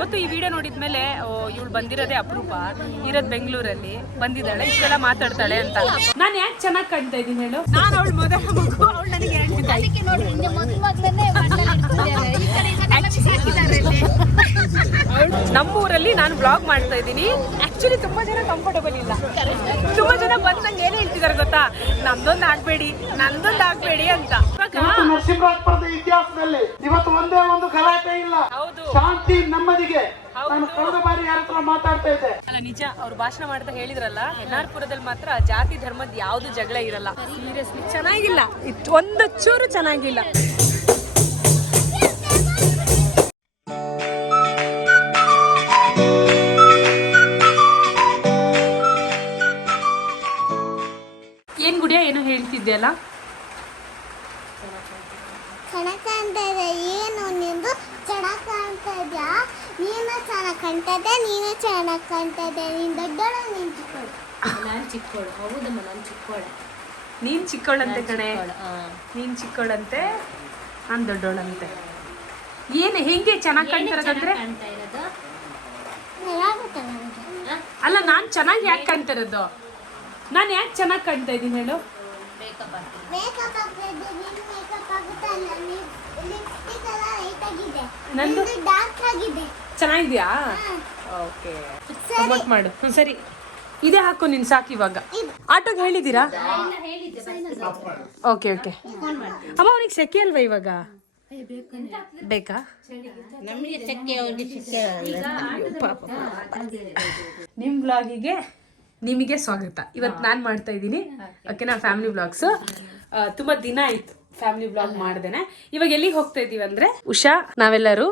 ಗೊತ್ತು ಈ ವಿಡಿಯೋ ನೋಡಿದ್ಮೇಲೆ ಇವಳು ಬಂದಿರೋದೇ ಅಪರೂಪ, ಇರೋದು ಬೆಂಗಳೂರಲ್ಲಿ ಬಂದಿದ್ದಾಳೆ, ಇಷ್ಟೆಲ್ಲ ಮಾತಾಡ್ತಾಳೆ ಅಂತ. ನಾನು ಯಾಕೆ ಚೆನ್ನಾಗಿ ಕಾಣ್ತಾ ಇದ್ದೀನಿ ಹೇಳು? ನಾನು ಅವಳು ಮೊದಲ ಮಗು, ಅವಳು ನನಗೆ ನಮ್ಮೂರಲ್ಲಿ ನಾನು ಬ್ಲಾಗ್ ಮಾಡ್ತಾ ಇದ್ದೀನಿ. ಆಕ್ಚುಲಿ ತುಂಬಾ ಜನ ಕಂಫರ್ಟಬಲ್ ಇಲ್ಲ, ತುಂಬಾ ಜನ ಬಂದು ನಂಗೆ ಏನೇ ಹೇಳ್ತಿದಾರೆ ಗೊತ್ತಾ, ನಂದೊಂದು ಆಗ್ಬೇಡಿ ಅಂತ. ನರಸಿಂಹರಾಜಪುರದ ಇತಿಹಾಸದಲ್ಲಿ ಇವತ್ತು ಒಂದೇ ಒಂದು ಗಲಾಟೆ ಇಲ್ಲ, ಶಾಂತಿ ನೆಮ್ಮದಿಗೆ. ನಾನು ಕಳೆದ ಬಾರಿ ಯಾರ ಹತ್ರ ಮಾತಾಡ್ತಾ ಇದ್ದೆ. ಅಲ್ಲ ನಿಜ, ಅವ್ರು ಭಾಷಣ ಮಾಡ್ತಾ ಹೇಳಿದ್ರಲ್ಲ, ಹೆನ್ನಾರ್ಪುರದಲ್ಲಿ ಮಾತ್ರ ಜಾತಿ ಧರ್ಮದ ಯಾವ್ದು ಜಗಳ ಇರಲ್ಲ. ಸೀರಿಯಸ್ಲಿ ಚೆನ್ನಾಗಿಲ್ಲ, ಒಂದು ಚೂರು ಚೆನ್ನಾಗಿಲ್ಲ. ಏನ್ ಗುಡಿಯ ಏನೋ ಹೇಳ್ತಿದ್ಯಲ್ಲ? ಏನು ನಿಂದು ಚೆನ್ನಾಗಿ ಕಾಣ್ತಾ ಇದ್ಯಾ? ನೀನು ಚೆನ್ನಾಗಿ ಕಾಣ್ತದೆ, ನೀನು ಚೆನ್ನಾಗಿ ಕಾಣ್ತದೆ. ನೀನು ದೊಡ್ಡೋಳು, ನೀನು ಚಿಕ್ಕೋಳು. ನಾನು ಚಿಕ್ಕೋಳು. ಹೌದಮ್ಮ, ನಾನು ಚಿಕ್ಕೋಳೆ. ನೀನ್ ಚಿಕ್ಕೋಳಂತೆ ಕಣೆ, ನೀನ್ ಚಿಕ್ಕೋಳಂತೆ, ನಾನು ದೊಡ್ಡೋಳಂತೆ. ಏನು ಹೆಂಗೆ ಚೆನ್ನಾಗಿ ಕಾಣ್ತಿರೋದಂದ್ರೆ? ಅಲ್ಲ, ನಾನು ಚೆನ್ನಾಗಿ ಯಾಕೆ ಕಾಣ್ತಿರೋದು? ನಾನು ಯಾಕೆ ಚೆನ್ನಾಗಿ ಕಾಣ್ತಾ ಇದ್ದೀನಿ ಹೇಳು? ನಂದು ಚೆನ್ನಾಗಿದ್ಯಾ? ಓಕೆ, ಪ್ರಮೋಟ್ ಮಾಡು. ಸರಿ, ಇದೇ ಹಾಕು ನೀನು, ಸಾಕು. ಇವಾಗ ಆಟೋಗೆ ಹೇಳಿದ್ದೀರಾ? Okay okay. ಅಮ್ಮ, ಅವ್ನಿಗೆ ಸೆಕೆ ಅಲ್ವಾ ಇವಾಗ? ಬೇಕಾ? ನಮಗೆ ಸೆಕೆ, ಅವ್ರಿಗೆ ಸೆಕೆ. ನಿಮ್ಮ ಬ್ಲಾಗಿಗೆ ನಿಮಗೆ ಸ್ವಾಗತ. ಇವತ್ತು ನಾನು ಮಾಡ್ತಾ ಇದ್ದೀನಿ, ಓಕೆನಾ, ಫ್ಯಾಮಿಲಿ ಬ್ಲಾಗ್ಸ್. ತುಂಬ ದಿನ ಆಯಿತು ಫ್ಯಾಮಿಲಿ ಬ್ಲಾಗ್ ಮಾಡ್ದೇನೆ. ಇವಾಗ ಎಲ್ಲಿಗೆ ಹೋಗ್ತಾ ಇದ್ದೀವಿ ಅಂದರೆ, ಉಷಾ ನಾವೆಲ್ಲರೂ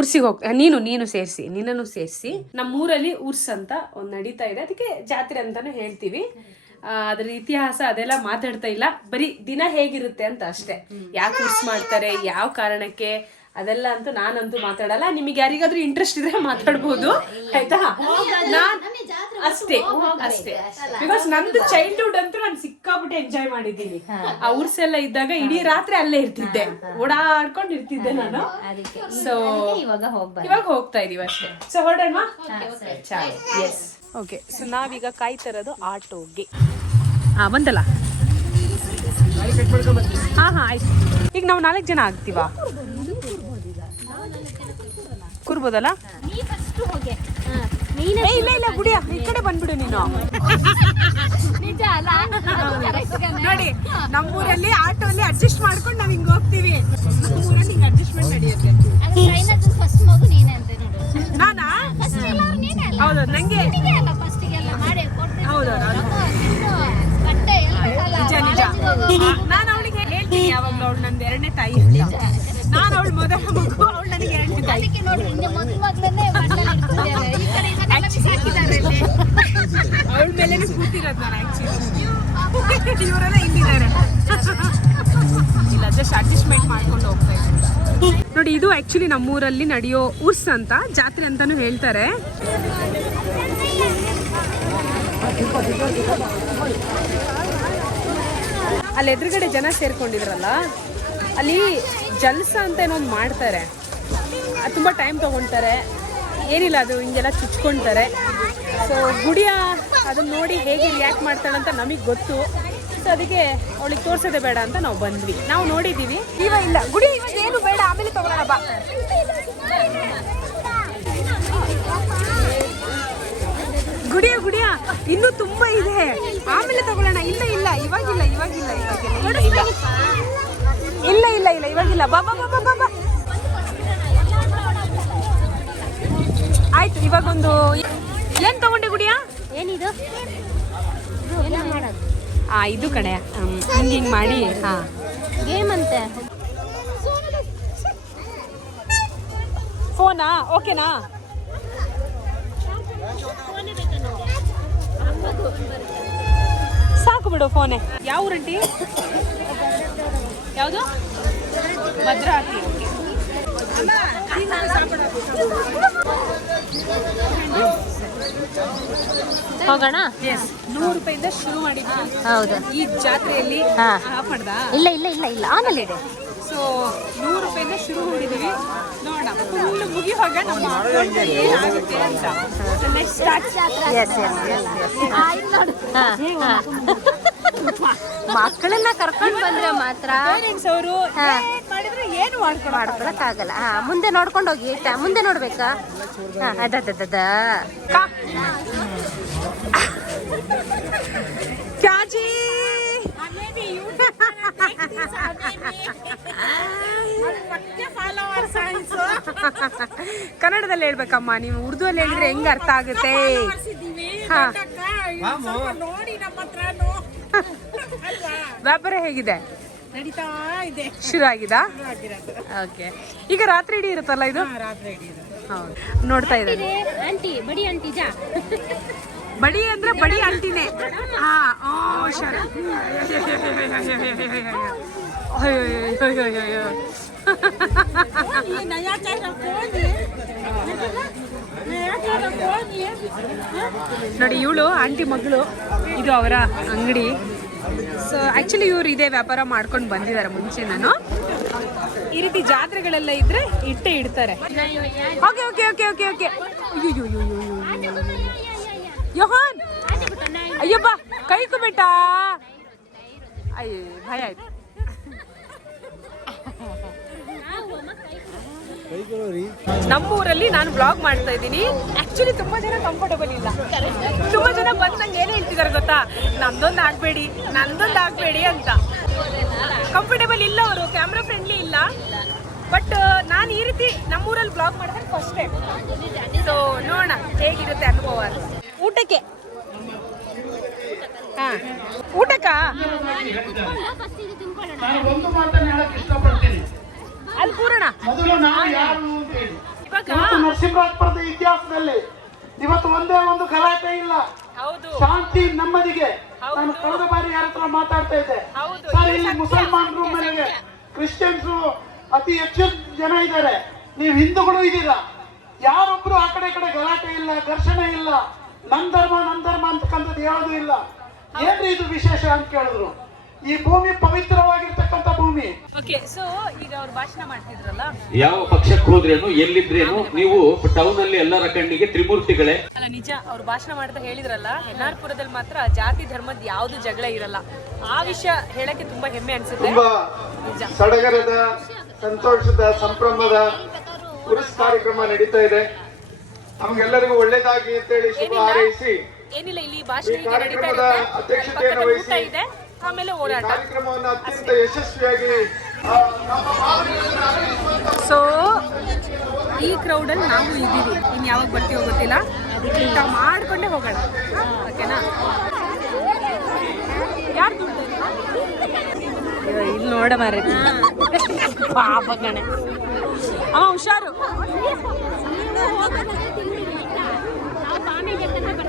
ಉರ್ಸಿಗೆ ನೀನು ಸೇರಿಸಿ, ನಿನ್ನನ್ನು ಸೇರಿಸಿ ನಮ್ಮೂರಲ್ಲಿ ಉರ್ಸ್ ಅಂತ ಒಂದು ನಡೀತಾ ಇದೆ, ಅದಕ್ಕೆ ಜಾತ್ರೆ ಅಂತಾನು ಹೇಳ್ತೀವಿ. ಅದ್ರ ಇತಿಹಾಸ ಅದೆಲ್ಲ ಮಾತಾಡ್ತಾ ಇಲ್ಲ, ಬರೀ ದಿನ ಹೇಗಿರುತ್ತೆ ಅಂತ ಅಷ್ಟೇ. ಯಾಕೆ ಉರ್ಸ್ ಮಾಡ್ತಾರೆ, ಯಾವ ಕಾರಣಕ್ಕೆ, ಅದೆಲ್ಲ ಅಂತೂ ನಾನಂತೂ ಮಾತಾಡಲ್ಲ. ನಿಮಗೆ ಯಾರಿಗಾದ್ರೂ ಇಂಟ್ರೆಸ್ಟ್ ಇದ್ರೆ ಮಾತಾಡ್ಬೋದು, ಆಯ್ತಾ? ಅಷ್ಟೇ ಬಿಕಾಸ್ ನಂದು ಚೈಲ್ಡ್ಹುಡ್ ಅಂತೂ ನಾನು ಸಿಕ್ಕಾಬಿಟ್ಟೆ ಎಂಜಾಯ್ ಮಾಡಿದ್ದೀನಿ. ಆ ಉರ್ಸ್ ಎಲ್ಲ ಇದ್ದಾಗ ಇಡೀ ರಾತ್ರಿ ಅಲ್ಲೇ ಇರ್ತಿದ್ದೆ, ಓಡಾಡ್ಕೊಂಡು ಇರ್ತಿದ್ದೆ ನಾನು. ಸೊ ಇವಾಗ ಹೋಗ್ತಾ ಇದೀವಿ ಅಷ್ಟೇ. ಸೊ ಹೊರಡೋಣ. S, okay. ಸೊ ನಾವೀಗ ಕಾಯ್ತಾ ಇರೋದು ಆಟೋಗೆ. ಬಂದಲ್ಲ? ಹಾ ಆಯ್ತು. ಈಗ ನಾವು 4 ಜನ ಆಗ್ತೀವಾ? ಕೂರ್ಬೋದಲ್ಲ? ಇಲ್ಲ ಗುಡಿಯ, ಈ ಕಡೆ ಬಂದ್ಬಿಡು ನೀನು. ನೋಡಿ, ನಮ್ಮೂರಲ್ಲಿ ಆಟೋಲ್ಲಿ ಅಡ್ಜಸ್ಟ್ ಮಾಡ್ಕೊಂಡು ನಾವ್ ಹಿಂಗ್ ಹೋಗ್ತೀವಿ. ನಮ್ಮೂರಲ್ಲಿ ಹಿಂಗ್ ಅಡ್ಜಸ್ಟ್ಮೆಂಟ್ ನಡೆಯುತ್ತೆ. ನಾನಾ? ಹೌದು, ನಂಗೆ ಹೌದು ನಿಜ. ನಾನು ಅವಳಿಗೆ ಹೇಳ್ತೀನಿ ಯಾವಾಗ್ಲೂ, ಅವಳು ನಂದು 2ನೇ ತಾಯಿ ಅಂತ. ನಾನು ಅವಳು ಮೊದಲ ಮಗು, ಅವಳು ನನಗೆ 2ನೇ ತಾಯಿ. ಅವಳ ಮೇಲೆ ಕೂತಿರೋದು ನಾನು ಆಕ್ಚುಲಿ. ಇವರೆಲ್ಲ ಇಲ್ಲಿದ್ದಾರೆ. ಇಲ್ಲ, ಜಸ್ಟ್ ಅಡ್ಜಸ್ಟ್ಮೆಂಟ್ ಮಾಡ್ಕೊಂಡು ಹೋಗ್ತಾ ಇದ್ದೀನಿ. ನೋಡಿ, ಇದು ಆಕ್ಚುಲಿ ನಮ್ಮೂರಲ್ಲಿ ನಡೆಯೋ ಉರ್ಸ್ ಅಂತ, ಜಾತ್ರೆ ಅಂತಾನು ಹೇಳ್ತಾರೆ. ಅಲ್ಲಿ ಎದುರುಗಡೆ ಜನ ಸೇರ್ಕೊಂಡಿದ್ರಲ್ಲ, ಅಲ್ಲಿ ಜಲ್ಸ ಅಂತ ಏನೋ ಒಂದು ಮಾಡ್ತಾರೆ. ಅದು ತುಂಬ ಟೈಮ್ ತೊಗೊಳ್ತಾರೆ. ಏನಿಲ್ಲ, ಅದು ಹಿಂಗೆಲ್ಲ ಚುಚ್ಕೊಳ್ತಾರೆ. ಸೊ ಗುಡಿಯ ಅದನ್ನ ನೋಡಿ ಹೇಗೆ ರಿಯಾಕ್ಟ್ ಮಾಡ್ತಾಳಂತ ನಮಗೆ ಗೊತ್ತು. ಸೊ ಅದಕ್ಕೆ ಅವಳಿಗೆ ತೋರಿಸೋದೇ ಬೇಡ ಅಂತ ನಾವು ಬಂದ್ವಿ. ನಾವು ನೋಡಿದ್ದೀವಿ. ಇಲ್ಲ ಗುಡಿ ಇವಾಗ ಏನು ಬೇಡ, ಆಮೇಲೆ ತಗೊಳ್ಳೋಣ ಬಾ. ಗುಡಿಯ ಇನ್ನೂ ತುಂಬ ಇದೆ, ಆಮೇಲೆ ತಗೊಳ್ಳೋಣ. ಇಲ್ಲ ಇವಾಗಿಲ್ಲ ಇವಾಗಿಲ್ಲ. ಬಾ ಆಯ್ತು. ಇವಾಗೊಂದು ಏನ್ ತಗೊಂಡೆ ಗುಡಿಯ? ಏನಿದು? ಇದು ಕಣೆ, ಹಿಂಗ್ ಮಾಡಿ. ಗೇಮ್ ಅಂತೆ. ಫೋನಾ? ಓಕೆನಾ? ಸಾಕು ಬಿಡು ಫೋನೇ. ಯಾವ ಊರಂಟಿ? ಯಾವುದು? ಭದ್ರಾವತಿ. ಹೋಗೋಣ. 100 ರೂಪಾಯಿಂದ ಶುರು ಮಾಡಿದ್ವಿ. ಹೌದು. ಈ ಜಾತ್ರೆಯಲ್ಲಿ ಇಲ್ಲ ಆಮೇಲೆ ಇದೆ. ಸೊ 100 ರೂಪಾಯಿಂದ ಶುರು ಮಾಡಿದೀವಿ. ನೋಡೋಣ ಫುಲ್ ಮುಗಿಯುವಾಗ ನಮ್ಮ ಅಕೌಂಟ್ ಏನಾಗುತ್ತೆ ಅಂತ. ನೆಕ್ಸ್ಟ್ ಮಕ್ಕಳನ್ನ ಕರ್ಕೊಂಡು ಬಂದ್ರೆ ಮಾತ್ರ ಅವರು ಮಾಡಿದ್ರೆ ಏನು ಮಾಡ್ಕೊಳಕ್ಕಾಗಲ್ಲ. ಮುಂದೆ ನೋಡ್ಕೊಂಡು ಹೋಗಿ. ಮುಂದೆ ನೋಡ್ಬೇಕಾ? ಅದದ ಕ್ಯಾಜಿ ಕನ್ನಡದಲ್ಲಿ ಹೇಳ್ಬೇಕಮ್ಮ, ನೀವು ಉರ್ದುವಲ್ಲಿ ಹೇಳಿದ್ರೆ ಹೆಂಗ್ ಅರ್ಥ ಆಗುತ್ತೆ? ವ್ಯಾಪಾರ ಹೇಗಿದೆ? ನಡೀತಾ ಇದೆ. ಶುರು ಆಗಿದಾ? ಓಕೆ. ಈಗ ರಾತ್ರಿ ಇಡೀ ಇರುತ್ತಲ್ಲ ಇದು? ಹೌದು. ನೋಡ್ತಾ ಇದ್ದಾರೆ ಆಂಟಿ, ಬಡಿ ಆಂಟಿ ಜಾ. ಬಡಿ ಅಂದ್ರೆ ಬಡಿ ಅಂಟಿನೇ. ನೋಡಿ, ಇವಳು ಆಂಟಿ ಮಗಳು, ಇದು ಅವರ ಅಂಗಡಿ. ಸೊ ಆಕ್ಚುಲಿ ಇವ್ರು ಇದೇ ವ್ಯಾಪಾರ ಮಾಡ್ಕೊಂಡು ಬಂದಿದ್ದಾರೆ ಮುಂಚೆ. ನಾನು ಈ ರೀತಿ ಜಾತ್ರೆಗಳೆಲ್ಲ ಇದ್ರೆ ಇಟ್ಟೇ ಇಡ್ತಾರೆ. Okay okay okay okay okay. Yohan, ಅಯ್ಯಬ್ಬ ಕೈಕು ಬೇಟ. ಅಯ್ಯ, ಭಯ ಆಯ್ತು. ನಮ್ಮೂರಲ್ಲಿ ನಾನು ಬ್ಲಾಗ್ ಮಾಡ್ತಾ ಇದ್ದೀನಿ. ಆಕ್ಚುಲಿ ತುಂಬಾ ಜನ ಕಂಫರ್ಟಬಲ್ ಇಲ್ಲ. ತುಂಬಾ ಜನ ಬಂದು ನಂಗೆ ಏನ್ ಹೇಳ್ತಿದಾರೆ ಗೊತ್ತಾ? ನಂದೊಂದು ಆಗ್ಬೇಡಿ ಅಂತ. ಕಂಫರ್ಟಬಲ್ ಇಲ್ಲ, ಅವರು ಕ್ಯಾಮ್ರಾ ಫ್ರೆಂಡ್ಲಿ ಇಲ್ಲ. ಬಟ್ ನಾನು ಈ ರೀತಿ ನಮ್ಮೂರಲ್ಲಿ ಬ್ಲಾಗ್ ಮಾಡಿದ್ರೆ ಫಸ್ಟ್ ಟೈಮ್. ಸೊ ನೋಡೋಣ ಹೇಗಿರುತ್ತೆ ಅನುಭವ. ಊಟಕ್ಕೆ ಊಟಕ್ಕ ನಾನು ಒಂದು ಮಾತನ್ನು ಹೇಳಕ್ ಇಷ್ಟಪಡ್ತೀನಿ. ಅಲ್ಲಿ ಕೂರೋಣ. ಮೊದಲು ನಾವು ಯಾರು ಅಂತ ಹೇಳಿ. ಇವತ್ತು ನರಸಿಂಹರಾಜಪುರದ ಇತಿಹಾಸದಲ್ಲಿ ಇವತ್ತು ಒಂದೇ ಒಂದು ಗಲಾಟೆ ಇಲ್ಲ. ಶಾಂತಿ ನೆಮ್ಮದಿಗೆ. ನಾನು ಕಳೆದ ಬಾರಿ ಯಾರ ಹತ್ರ ಮಾತಾಡ್ತಾ ಇದ್ದೆ, ಸರ್ ಇಲ್ಲಿ ಮುಸಲ್ಮಾನರು ಮನೆಗೆ ಕ್ರಿಶ್ಚಿಯನ್ಸ್ ಅತಿ ಹೆಚ್ಚು ಜನ ಇದ್ದಾರೆ, ನೀವು ಹಿಂದೂಗಳು ಇದ್ದೀರಾ, ಯಾರೊಬ್ರು ಆ ಕಡೆ ಗಲಾಟೆ ಇಲ್ಲ, ಘರ್ಷಣೆ ಇಲ್ಲ, ನನ್ ಧರ್ಮ ಅಂತಕ್ಕಂಥದ್ದು ಯಾವುದೂ ಇಲ್ಲ. ಏನ್ರಿ ಇದು ವಿಶೇಷ ಅಂತ ಕೇಳಿದ್ರು. ಈ ಭೂಮಿ ಪವಿತ್ರವಾಗಿರ್ತಕ್ಕಂಥ ಭೂಮಿ. ಓಕೆ. ಸೊ ಈಗ ಅವ್ರು ಭಾಷಣ ಮಾಡ್ತಿದ್ರಲ್ಲ, ಯಾವ ಪಕ್ಷಕ್ಕೆ ಹೋದ್ರೇನು ಎಲ್ಲಿದ್ರೇನು ನೀವು ಟೌನ್ ಅಲ್ಲಿ ಎಲ್ಲರ ಕಣ್ಣಿಗೆ ತ್ರಿಮೂರ್ತಿಗಳೇ. ಅಲ್ಲ, ನಿಜ. ಅವ್ರು ಭಾಷಣ ಮಾಡ್ತಾ ಹೇಳಿದ್ರಲ್ಲ, ಎನ್ಆರ್ಪುರದಲ್ಲಿ ಮಾತ್ರ ಜಾತಿ ಧರ್ಮದ ಯಾವ್ದು ಜಗಳ ಇರಲ್ಲ. ಆ ವಿಷಯ ಹೇಳಕ್ಕೆ ತುಂಬಾ ಹೆಮ್ಮೆ ಅನ್ಸುತ್ತೆ. ತುಂಬಾ ಸಡಗರದ, ಸಂತೋಷದ, ಸಂಭ್ರಮದ ಉರುಸ್ ಕಾರ್ಯಕ್ರಮ ನಡೀತಾ ಇದೆ. ನಮ್ಗೆಲ್ಲರಿಗೂ ಒಳ್ಳೇದಾಗಿ ಅಂತೇಳಿ ಶುಭ ಹಾರೈಸಿ ಏನಿಲ್ಲ, ಇಲ್ಲಿ ಭಾಷಣ ಈಗ ನಡೀತಾ ಕಾರ್ಯಕ್ರಮದ ಇರುತ್ತೆ. ಅಧ್ಯಕ್ಷತೆಯನ್ನು ಊಟ ವಹಿಸಿ ಇದೆ, ಆಮೇಲೆ ಈ ಹೋರಾಟ. ಕಾರ್ಯಕ್ರಮವನ್ನು ಅತ್ಯಂತ ಯಶಸ್ವಿಯಾಗಿ ಸೊ ಈ ಕ್ರೌಡಲ್ಲಿ ನಾವು ಇದ್ದೀವಿ. ಇನ್ನು ಯಾವಾಗ ಬರ್ತೀವೋ ಗೊತ್ತಿಲ್ಲ. ಊಟ ಮಾಡ್ಕೊಂಡೇ ಹೋಗೋಣ, ಓಕೆನಾ? ಯಾರು ದುಡ್ಡು ಇಲ್ಲಿ ನೋಡ ಮಾರ ಪಾಪ ಕಣೆ. ಅಮ್ಮ ಹುಷಾರು.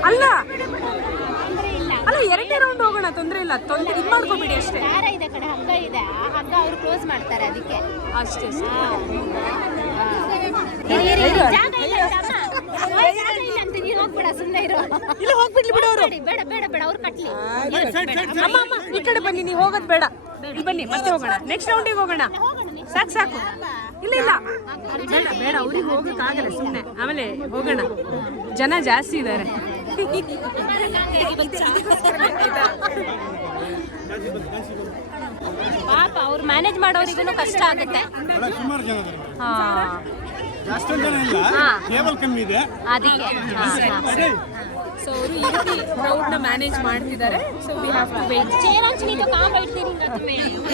ಅಲ್ಲ ಅಲ್ಲ, ಎರಡನೇ ರೌಂಡ್ ಹೋಗೋಣ, ತೊಂದ್ರೆ ಇಲ್ಲ. ಇದು ಮಾಡ್ಕೋಬೇಡಿ ಅಷ್ಟೇ. ಇದೆ ಕಡೆ ಹಗ್ಗ ಇದೆ, ಆ ಹಗ್ಗ ಅವ್ರು ಕ್ಲೋಸ್ ಮಾಡ್ತಾರೆ, ಅದಕ್ಕೆ ಅಷ್ಟೇ. ಹೋಗ್ಬೇಡ, ಸುಮ್ಮನೆ ಇರೋ. ಇಲ್ಲ, ಹೋಗ್ಬಿಡ್ಲಿ ಬಿಡು ಅವರು. ಬೇಡ ಅವ್ರು ಕಟ್ಲಿ. ಅಮ್ಮ ಈ ಕಡೆ ಬನ್ನಿ, ನೀವು ಹೋಗೋದು ಬೇಡ. ಇಲ್ಲಿ ಬನ್ನಿ, ಮತ್ತೆ ಹೋಗೋಣ. ನೆಕ್ಸ್ಟ್ ರೌಂಡಿಗೆ ಹೋಗೋಣ. ಸಾಕು. ಇಲ್ಲ ಬೇಡ ಅವ್ರಿಗೆ ಹೋಗಕ್ಕಾಗಲ್ಲ, ಸುಮ್ಮನೆ ಆಮೇಲೆ ಹೋಗೋಣ. ಜನ ಜಾಸ್ತಿ ಇದ್ದಾರೆ. ಪಾಪ ಅವ್ರು ಮ್ಯಾನೇಜ್ ಮಾಡೋರಿಗೂ ಕಷ್ಟ ಆಗುತ್ತೆ. ಅದಕ್ಕೆ ಸೊ ಅವರು ಈ ರೀತಿ ಕ್ರೌಡ್ನ ಮ್ಯಾನೇಜ್ ಮಾಡ್ತಿದ್ದಾರೆ. So we have to wait.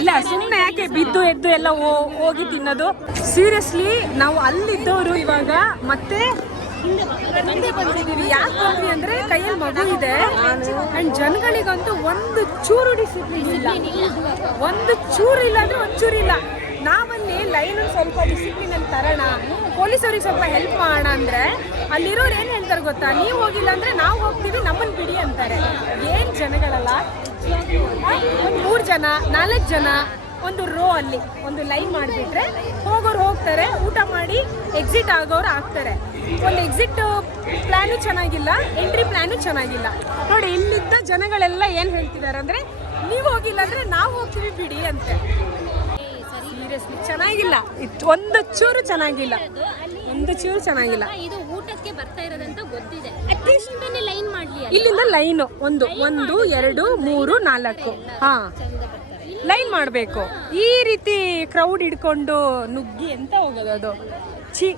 ಇಲ್ಲ, ಸುಮ್ಮನೆ ಯಾಕೆ ಬಿದ್ದು ಎದ್ದು ಎಲ್ಲ ಹೋಗಿ ತಿನ್ನೋದು? ಸೀರಿಯಸ್ಲಿ ನಾವು ಅಲ್ಲಿದ್ದವರು ಇವಾಗ ಮತ್ತೆ ಹಿಂದೆ ಬಂದಿದ್ದೀವಿ. ಯಾಕೆ ಬಂದ್ವಿ ಅಂದ್ರೆ ಕೈಯಲ್ಲಿ ಮಗು ಇದೆ ಅಂಡ್ ಜನಗಳಿಗಂತೂ ಒಂದು ಚೂರು ಡಿಸಿಪ್ಲಿನ್ ಇಲ್ಲ. ಒಂದು ಚೂರು ಇಲ್ಲ ಅಂದ್ರೆ ಒಂಚೂರು ಇಲ್ಲ. ನಾವಲ್ಲಿ ಲೈನ್ ಸ್ವಲ್ಪ ಡಿಸಿಪ್ಲಿನ್ ಅಲ್ಲಿ ತರೋಣ, ಪೊಲೀಸವ್ರಿಗೆ ಸ್ವಲ್ಪ ಹೆಲ್ಪ್ ಮಾಡೋಣ ಅಂದ್ರೆ ಅಲ್ಲಿರೋರು ಏನ್ ಹೇಳ್ತಾರೆ ಗೊತ್ತಾ? ನೀವು ಹೋಗಿಲ್ಲ ಅಂದ್ರೆ ನಾವು ಹೋಗ್ತೀವಿ, ನಮ್ಮನ್ನ ಬಿಡಿ ಅಂತಾರೆ. ಏನ್ ಜನಗಳಲ್ಲ. ಒಂದು 3 ಜನ 4 ಜನ ಒಂದು ರೋ ಅಲ್ಲಿ ಒಂದು ಲೈನ್ ಮಾಡಿಬಿಟ್ರೆ ಹೋಗೋರು ಹೋಗ್ತಾರೆ, ಊಟ ಮಾಡಿ ಎಕ್ಸಿಟ್ ಆಗೋರು ಆಗ್ತಾರೆ. ಒಂದು ಎಕ್ಸಿಟ್ ಪ್ಲಾನು ಚೆನ್ನಾಗಿಲ್ಲ, ಎಂಟ್ರಿ ಪ್ಲಾನು ಚೆನ್ನಾಗಿಲ್ಲ. ನೋಡಿ, ಇಲ್ಲಿದ್ದ ಜನಗಳೆಲ್ಲ ಏನ್ ಹೇಳ್ತಿದ್ದಾರೆ ಅಂದ್ರೆ, ನೀವು ಹೋಗಿಲ್ಲ ಅಂದ್ರೆ ನಾವು ಹೋಗ್ತೀವಿ ಬಿಡಿ ಅಂತೆ. ಸೀರಿಯಸ್ಲಿ ಚೆನ್ನಾಗಿಲ್ಲ. ಒಂದು ಚೂರು ಚೆನ್ನಾಗಿಲ್ಲ. ಇದು ಊಟಕ್ಕೆ ಬರ್ತಾ ಇರೋದಂತ ಗೊತ್ತಿದೆ. ಅಟ್ಲೀಸ್ಟ್ ಲೈನ್ ಮಾಡ್ಲಿ. ಇಲ್ಲಿಂದ ಲೈನು 1 2 3 4 ಹಾ ಲೈನ್ ಮಾಡಬೇಕು. ಈ ರೀತಿ ಕ್ರೌಡ್ ಹಿಡ್ಕೊಂಡು ನುಗ್ಗಿ ಎಂತ ಹೋಗೋದು ಅದು ಛೀ.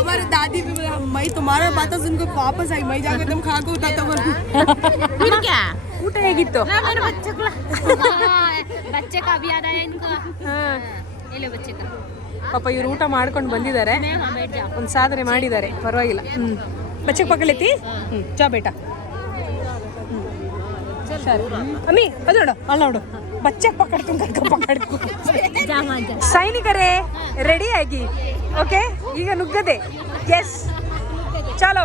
हमारे दादी भी मैं तुम्हारा बात सुनकर वापस आई मैं जाकर तुम खा को उठाता ಊಟ ಹೇಗಿತ್ತು? बच्चे का भी याद आया इनको. ले बच्चे का. ಪಾಪ ಇವ್ರು ಊಟ ಮಾಡ್ಕೊಂಡು ಬಂದಿದ್ದಾರೆ, ಒಂದು ಸಾಧನೆ ಮಾಡಿದ್ದಾರೆ, ಪರವಾಗಿಲ್ಲ. ಬಚ್ಚೆ ಪಕ್ಕಲೇತಿ ಚಾ ಬೇಟಾ ಅಮ್ಮಿ ಅದು ನೋಡು ಅಲ್ಲ ನೋಡು ಬಚ್ಚೆ ಪಕ್ಕಡ್ಕೊಂಡು ಸೈನಿಕರೇ ರೆಡಿ ಆಗಿ. ಓಕೆ ಈಗ ನುಗ್ಗದೆ. ಎಸ್ ಚಲೋ.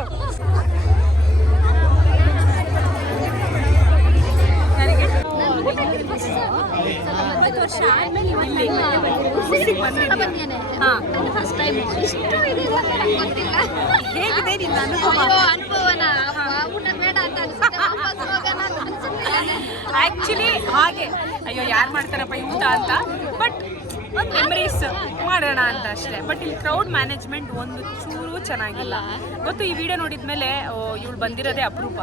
ವರ್ಷ ಆದ್ಮೇಲೆ ಹೇಗಿದೆ ನಿನ್ನ ಆಕ್ಚುಲಿ ಹಾಗೆ ಅಯ್ಯೋ ಯಾರು ಮಾಡ್ತಾರಪ್ಪ ಈ ಊಟ ಅಂತ, ಬಟ್ ಒಂದು ಮೆಮರೀಸ್ ಮಾಡೋಣ ಅಂತ ಅಷ್ಟೇ. ಬಟ್ ಇಲ್ಲಿ ಕ್ರೌಡ್ ಮ್ಯಾನೇಜ್ಮೆಂಟ್ ಒಂದು ಚೂರು ಚೆನ್ನಾಗಿಲ್ಲ. ಗೊತ್ತು ಈ ವಿಡಿಯೋ ನೋಡಿದ್ಮೇಲೆ ಇವಳು ಬಂದಿರೋದೇ ಅಪರೂಪ,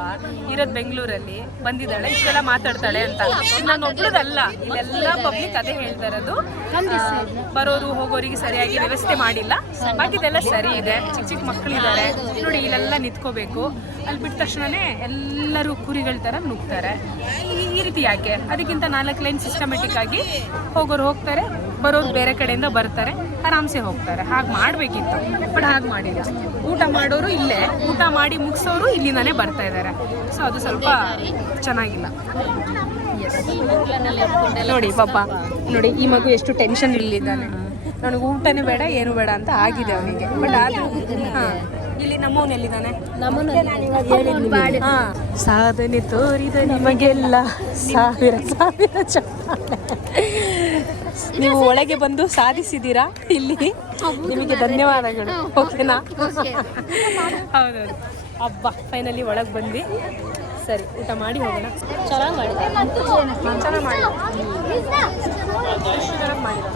ಇರೋದು ಬೆಂಗಳೂರಲ್ಲಿ ಬಂದಿದ್ದಾಳೆ, ಇಷ್ಟೆಲ್ಲ ಮಾತಾಡ್ತಾಳೆ ಅಂತ. ನಾನು ಒಬ್ಳದಲ್ಲ, ಇಲ್ಲೆಲ್ಲ ಪಬ್ಲಿಕ್ ಅದೇ ಹೇಳ್ತಾ ಇರೋದು. ಬರೋರು ಹೋಗೋರಿಗೆ ಸರಿಯಾಗಿ ವ್ಯವಸ್ಥೆ ಮಾಡಿಲ್ಲ, ಬಾಕಿದೆಲ್ಲ ಸರಿ ಇದೆ. ಚಿಕ್ಕ ಚಿಕ್ಕ ಮಕ್ಕಳಿದ್ದಾರೆ ನೋಡಿ, ಇಲ್ಲೆಲ್ಲ ನಿಂತ್ಕೋಬೇಕು. ಅಲ್ಲಿ ಬಿಟ್ಟ ತಕ್ಷಣನೇ ಎಲ್ಲರೂ ಕುರಿಗಳ ಥರ ನುಗ್ತಾರೆ. ಈ ರೀತಿ ಯಾಕೆ? ಅದಕ್ಕಿಂತ 4 ಲೈನ್ ಸಿಸ್ಟಮೆಟಿಕ್ ಆಗಿ ಹೋಗೋರು ಹೋಗ್ತಾರೆ, ಬರೋರು ಬೇರೆ ಕಡೆಯಿಂದ ಬರ್ತಾರೆ, ಆರಾಮ್ಸೆ ಹೋಗ್ತಾರೆ. ಹಾಗೆ ಮಾಡಬೇಕಿತ್ತು, ಬಟ್ ಹಾಗೆ ಮಾಡಿಲ್ಲ. ಊಟ ಮಾಡೋರು ಇಲ್ಲೇ, ಊಟ ಮಾಡಿ ಮುಗಿಸೋರು ಇಲ್ಲಿಂದಾನೇ ಬರ್ತಾ ಇದ್ದಾರೆ. ಸೊ ಅದು ಸ್ವಲ್ಪ ಚೆನ್ನಾಗಿಲ್ಲ. ನೋಡಿ ಪಾಪ, ನೋಡಿ ಈ ಮಗು ಎಷ್ಟು ಟೆನ್ಷನ್ ಇಲ್ಲಿದ್ದಾನೆ. ನನಗೆ ಊಟನೇ ಬೇಡ ಏನು ಬೇಡ ಅಂತ ಆಗಿದೆ ಅವನಿಗೆ. ಬಟ್ ಆದ್ರೂ ಇಲ್ಲಿ ನಮ್ಮವನು ಎಲ್ಲಿದ್ದಾನೆ? ಸಾಧನೆ ತೋರಿದ ನಿಮಗೆಲ್ಲ ಸಾವಿರ ಸಾವಿರ ಚಪ್ಪಾಳೆ. ನೀವು ಒಳಗೆ ಬಂದು ಸಾಧಿಸಿದ್ದೀರಾ, ಇಲ್ಲಿ ನಿಮಗೆ ಧನ್ಯವಾದಗಳು. ಓಕೆನಾ? ಹೌದೌದು. ಹಬ್ಬ ಫೈನಲಿ ಒಳಗೆ ಬಂದು. ಸರಿ, ಊಟ ಮಾಡಿ ಹೋಗೋಣ. ಚೆನ್ನಾಗಿ ಮಾಡಿದೆ, ಚೆನ್ನಾಗಿ ಮಾಡಿದ.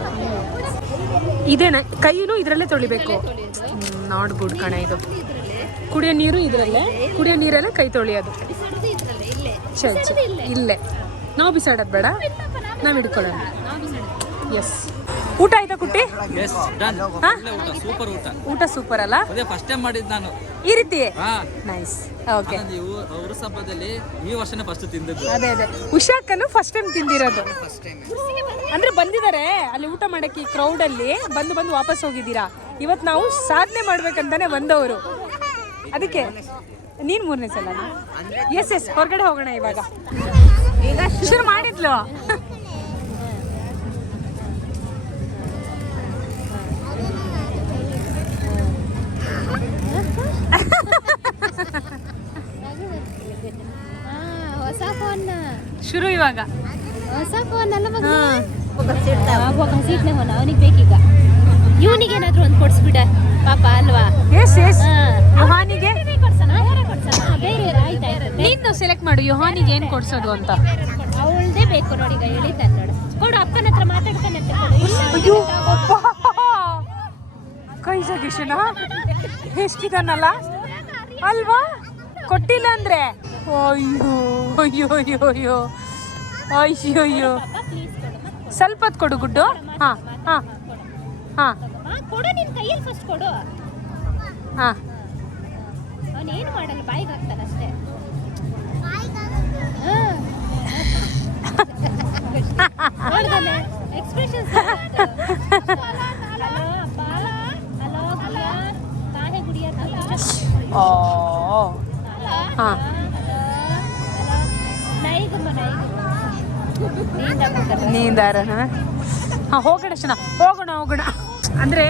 ಇದೇನ ಕೈನೂ ಇದರಲ್ಲೇ ತೊಳಿಬೇಕು. ನಾಟ್ ಗುಡ್ ಕಣೆ ಇದು. ಕುಡಿಯೋ ನೀರು ಇದರಲ್ಲೇ, ಕುಡಿಯೋ ನೀರಲ್ಲೇ ಕೈ ತೊಳಿಯೋದು. ಸರಿ ಸರಿ, ಇಲ್ಲೇ ನಾವು ಬಿಸಾಡೋದು ಬೇಡ, ನಾವು ಹಿಡ್ಕೊಳ್ಳೋಣ. ಎಸ್. ಊಟ ಆಯ್ತಾ ಕುಟ್ಟಿ? ಸೂಪರ್ ಊಟ. ಊಟ ಸೂಪರ್ ಅಲ್ಲ? ಫಸ್ಟ್ ಟೈಮ್ ಮಾಡಿದ್ದು ನಾನು ಈ ರೀತಿ. ನೈಸ್. ಓಕೆ. ಅವ್ರ ಸಭದಲ್ಲಿ ಈ ವರ್ಷನೇ ಫಸ್ಟ್ ತಿಂದಿದ್ದು. ಅದೇ ಅದೇ, ಉಷಾಕನು ಫಸ್ಟ್ ಟೈಮ್ ತಿಂದಿರೋದು. ಅಂದ್ರೆ ಬಂದಿದ್ದಾರೆ ಅಲ್ಲಿ ಊಟ ಮಾಡಕ್ಕೆ, ಈ ಕ್ರೌಡ್ ಅಲ್ಲಿ ಬಂದು ವಾಪಸ್ ಹೋಗಿದ್ದೀರಾ. ಇವತ್ತು ನಾವು ಸಾಧನೆ ಮಾಡ್ಬೇಕಂತಾನೆ ಬಂದವರು, ಅದಕ್ಕೆ. ನೀನ್ 3ನೇ ಸಲ? ಎಸ್ ಹೊರಗಡೆ ಹೋಗೋಣ ಇವಾಗ. ಶುರು ಮಾಡಿದ್ಲು. ಹೊಸ ಫೋನ್ ಶುರು ಇವಾಗ. ಹೊಸ ಫೋನ್ ಅಲ್ಲ ಮಗ, ಸೀಟ್ನೆ ಫೋನ್ ಅವನಿಗೆ ಬೇಕೀಗ. ಇವನಿಗೆ ಏನಾದ್ರು ಒಂದು ಕೊಡ್ಸ್ಬಿಡ ಪಾಪ ಅಲ್ವಾ? ಎಸ್ ಯುಹಾನಿಗೆ ಆಯ್ತಾಯ್ತು, ನೀನು ಸೆಲೆಕ್ಟ್ ಮಾಡು. ಯುಹಾನಿಗೆ ಏನ್ ಕೊಡ್ಸೋದು ಅಂತ. ಅವಳದೇ ಬೇಕು ನೋಡಿ, ಈಗ ಹೇಳಿದ್ದಾನೆ ನೋಡು. ಕೊಡು, ಅಪ್ಪನ ಹತ್ರ ಮಾತಾಡ್ತಾನೆ. ಅಯ್ಯೋ ಕೈ ಜಗಿಶನ ಎಷ್ಟಿದಾನಲ್ಲ ಅಲ್ವಾ? ಕೊಟ್ಟಿಲ್ಲ ಅಂದ್ರೆ ಅಯ್ಯೋ ಅಯ್ಯೋ ಅಯ್ಯೋ ಅಯ್ಯೋ ಅಯ್ಯೋ ಅಯ್ಯೋ. ಸ್ವಲ್ಪ ಹೊತ್ತು ಕೊಡು ಗುಡ್ಡು. ಹಾ ಹಾ ಹಾ ಕೊಡು, ನಿನ್ ಕೈಯಲ್ಲಿ ಫಸ್ಟ್ ಕೊಡು. ಹಾ ಅವನೇನು ಮಾಡಲ್ಲ, ಬಾಯಿಗೆ ಹಾಕ್ತಾನೆ ಅಷ್ಟೇ. ಎಕ್ಸ್ಪ್ರೆಷನ್. ನೀಂದಾರ. ಹಾ ಹೋಗೋಣ ಹೋಗೋಣ. ಅಂದ್ರೆ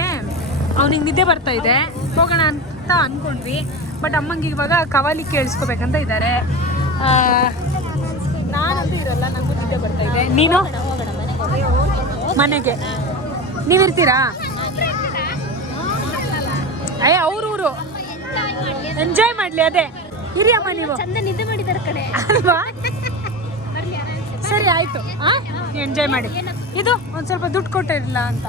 ಅವ್ನಿಗೆ ನಿದ್ದೆ ಬರ್ತಾ ಇದೆ, ಹೋಗೋಣ ಅಂತ ಅಂದ್ಕೊಂಡ್ವಿ. ಬಟ್ ಅಮ್ಮಂಗೆ ಇವಾಗ ಕವಾಲಿ ಕೇಳಿಸ್ಕೋಬೇಕಂತ ಇದ್ದಾರೆ. ನಾನಂತೂ ಇರಲ್ಲ, ನನಗೂ ನಿದ್ದೆ ಬರ್ತಾ ಇದೆ. ನೀನು ಮನೆಗೆ ನೀವಿರ್ತೀರಾ? ಅಯ್ಯ ಅವ್ರೂರು ಎಂಜಾಯ್ ಮಾಡಲಿ. ಅದೇ ಇರಿ ಅಮ್ಮ, ನೀವು ಚಂದ ನಿದ್ದೆ ಮಾಡಿದಾರೆ ಕಡೆ ಅಲ್ವಾ? ಸರಿ ಆಯ್ತು, ನೀವು ಎಂಜಾಯ್ ಮಾಡಿ. ಇದು ಒಂದು ಸ್ವಲ್ಪ ದುಡ್ಡು ಕೊಟ್ಟಿರಲಿಲ್ಲ ಅಂತ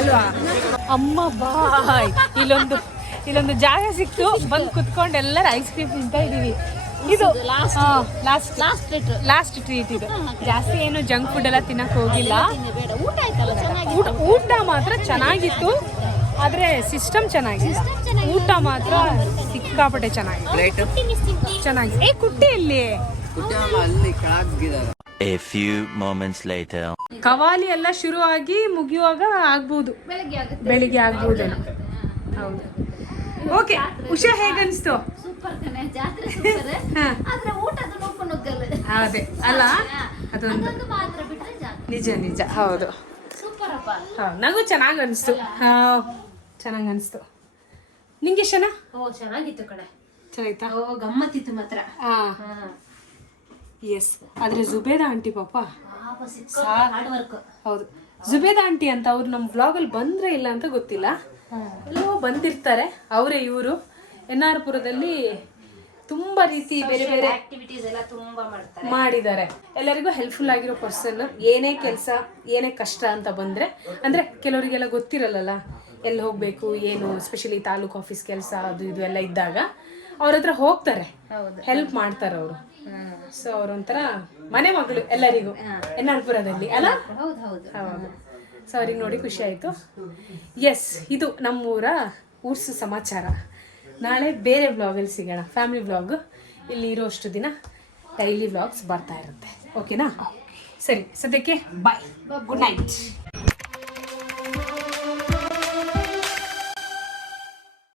ಅಲ್ವಾ? ಅಮ್ಮ ಬಾಯ್, ಇಲ್ಲೊಂದು ಜಾಗ ಸಿಕ್ತು, ಬಂದು ಕುತ್ಕೊಂಡು ಎಲ್ಲರೂ ಐಸ್ ಕ್ರೀಮ್ ತಿಂತಾ ಇದೀವಿ. ಇದು ಲಾಸ್ಟ್ ಟ್ರೀಟ್ ಇದು. ಜಾಸ್ತಿ ಏನು ಜಂಕ್ ಫುಡ್ ಎಲ್ಲ ತಿನ್ನಕ್ ಹೋಗಿಲ್ಲ. ಊಟ ಆಯ್ತಲ್ಲ ಚೆನ್ನಾಗಿ, ಊಟ ಮಾತ್ರ ಚೆನ್ನಾಗಿತ್ತು, ಆದ್ರೆ ಸಿಸ್ಟಮ್ ಚೆನ್ನಾಗಿಲ್ಲ. ಊಟ ಮಾತ್ರ ಸಿಕ್ಕಾಪಟ್ಟೆ ಚೆನ್ನಾಗಿದೆ. ಚೆನ್ನಾಗಿ ಕುಟ್ಟಿ ಇಲ್ಲಿ. A few moments later. Kavali ಎಲ್ಲ ಶುರು ಆಗಿ ಮುಗಿಯುವಾಗ ಆಗ್ಬೋದು, ಬೆಳಿಗ್ಗೆ ಆಗ್ಬೋದೇನೋ. ಹೌದು. ಓಕೆ, ಉಷಾ ಹೇಗನ್ಸ್ತು? ಸೂಪರ್ ಕಣೆ, ಜಾತ್ರೆ ಸೂಪರ್. ಆದ್ರೆ ಊಟದ ನೋಡ್ಕೊಂಡು ನುಗ್ಗಲ್ಲ. ಅದೇ ಅಲ್ಲ, ಅದೊಂದು ಮಾತ್ರ ಬಿಟ್ರೆ ಜಾತ್ರೆ ನಿಜ ನಿಜ. ಹೌದು, ಸೂಪರ್ ಅಪ್ಪ. ನಂಗೂ ಚೆನ್ನಾಗಿ ಅನಿಸ್ತು. ಚೆನ್ನಾಗಿ ಅನಿಸ್ತು. ನಿಂಗೆ ಶನ? ಓ ಚೆನ್ನಾಗಿತ್ತು ಕಣೆ, ಚೆನ್ನಾಗಿತ್ತಾ? ಓ ಗಮ್ಮತ್ತಿತ್ತು ಮಾತ್ರ. ಎಸ್. ಆದ್ರೆ ಜುಬೇದಾ ಆಂಟಿ ಪಾಪ ಹಾರ್ಡ್ ವರ್ಕ್. ಹೌದು, ಜುಬೇದಾ ಆಂಟಿ ಅಂತ ಅವ್ರು ನಮ್ಮ ವ್ಲಾಗಲ್ಲಿ ಬಂದ್ರೆ ಇಲ್ಲ ಅಂತ ಗೊತ್ತಿಲ್ಲ, ಎಲ್ಲೋ ಬಂದಿರ್ತಾರೆ. ಅವರೇ ಇವರು NR ಪುರದಲ್ಲಿ ತುಂಬಾ ರೀತಿ ಬೇರೆ ಬೇರೆ ಆಕ್ಟಿವಿಟೀಸ್ ಎಲ್ಲ ತುಂಬಾ ಮಾಡ್ತಾರೆ, ಮಾಡಿದ್ದಾರೆ. ಎಲ್ಲರಿಗೂ ಹೆಲ್ಪ್ಫುಲ್ ಆಗಿರೋ ಪರ್ಸನ್. ಏನೇ ಕೆಲಸ, ಏನೇ ಕಷ್ಟ ಅಂತ ಬಂದ್ರೆ, ಅಂದ್ರೆ ಕೆಲವರಿಗೆಲ್ಲ ಗೊತ್ತಿರಲ್ಲ ಎಲ್ಲಿ ಹೋಗ್ಬೇಕು ಏನು, ಎಸ್ಪೆಷಲಿ ತಾಲೂಕು ಆಫೀಸ್ ಕೆಲಸ ಅದು ಇದು ಎಲ್ಲ ಇದ್ದಾಗ ಅವ್ರ ಹತ್ರ ಹೋಗ್ತಾರೆ, ಹೆಲ್ಪ್ ಮಾಡ್ತಾರೆ ಅವರು. ಸೊ ಅವ್ರೊಂಥರ ಮನೆ ಮಗಳು ಎಲ್ಲರಿಗೂ NR ಪುರದಲ್ಲಿ ಅಲ್ಲ? ಹೌದು. ಸೊ ಅವ್ರಿಗೆ ನೋಡಿ ಖುಷಿ ಆಯಿತು. ಎಸ್, ಇದು ನಮ್ಮೂರ ಊರ್ಸು ಸಮಾಚಾರ. ನಾಳೆ ಬೇರೆ ವ್ಲಾಗಲ್ಲಿ ಸಿಗೋಣ, ಫ್ಯಾಮಿಲಿ ವ್ಲಾಗ್. ಇಲ್ಲಿ ಇರೋಷ್ಟು ದಿನ ಡೈಲಿ ವ್ಲಾಗ್ಸ್ ಬರ್ತಾ ಇರುತ್ತೆ. ಓಕೆನಾ? ಸರಿ, ಸದ್ಯಕ್ಕೆ ಬಾಯ್, ಗುಡ್ ನೈಟ್.